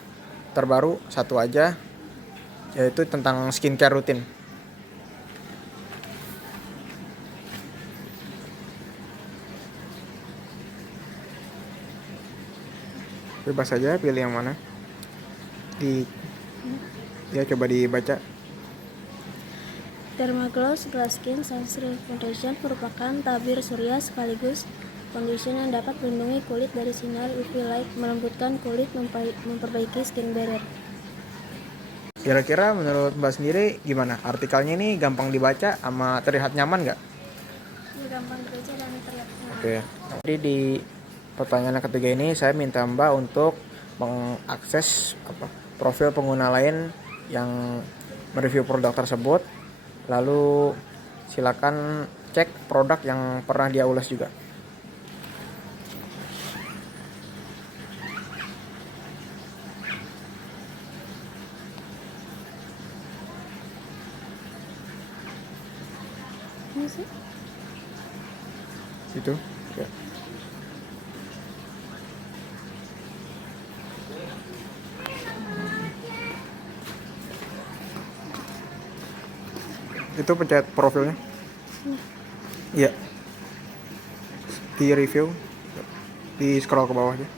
terbaru satu aja, yaitu tentang skincare rutin. Bebas saja, pilih yang mana. Ya, coba dibaca. Dermagloss Glass Skin Sunscreen Foundation merupakan tabir surya sekaligus foundation yang dapat melindungi kulit dari sinar UV light, melembutkan kulit, memperbaiki skin barrier. Kira-kira menurut Mbak sendiri gimana? Artikelnya ini gampang dibaca sama terlihat nyaman nggak? Ini gampang dibaca dan terlihat nyaman. Oke. Jadi di pertanyaan ketiga ini saya minta Mbak untuk mengakses profil pengguna lain yang mereview produk tersebut. Lalu silakan cek produk yang pernah dia ulas juga. Ini sih. Itu. Ya. Itu pencet profilnya. Iya. Di review. Di scroll ke bawah aja.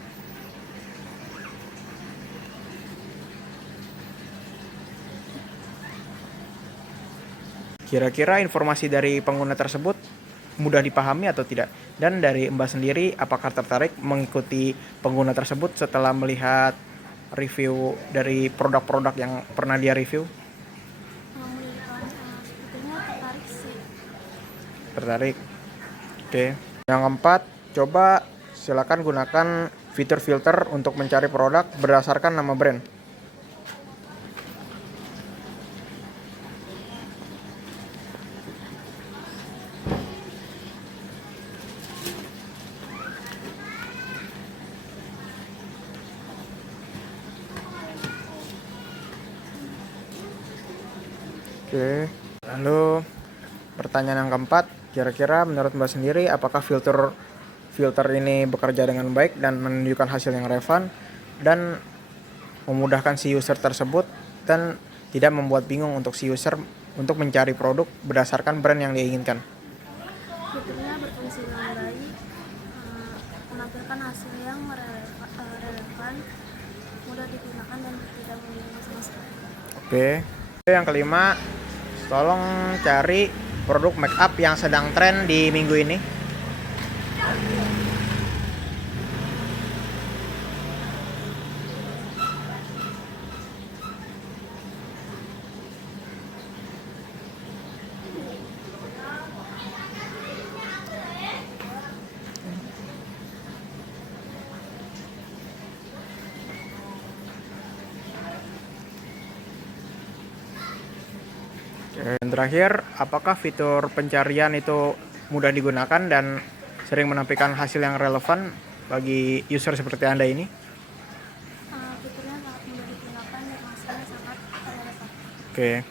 Kira-kira informasi dari pengguna tersebut mudah dipahami atau tidak? Dan dari Mbak sendiri, apakah tertarik mengikuti pengguna tersebut setelah melihat review dari produk-produk yang pernah dia review? Sepertinya tertarik sih. Tertarik. Oke. Yang keempat, coba silakan gunakan fitur filter untuk mencari produk berdasarkan nama brand. Oke. Lalu pertanyaan yang keempat, kira-kira menurut Mbak sendiri apakah filter ini bekerja dengan baik dan menunjukkan hasil yang relevan dan memudahkan si user tersebut dan tidak membuat bingung untuk si user untuk mencari produk berdasarkan brand yang dia inginkan? Fiturnya berfungsi dengan baik, menampilkan hasil yang relevan, mudah digunakan dan tidak membingungkan sama sekali. Oke. Yang kelima, tolong cari produk make up yang sedang tren di minggu ini. Dan terakhir, apakah fitur pencarian itu mudah digunakan dan sering menampilkan hasil yang relevan bagi user seperti Anda ini? Fiturnya sangat mudah digunakan dan hasilnya sangat relevan. Oke.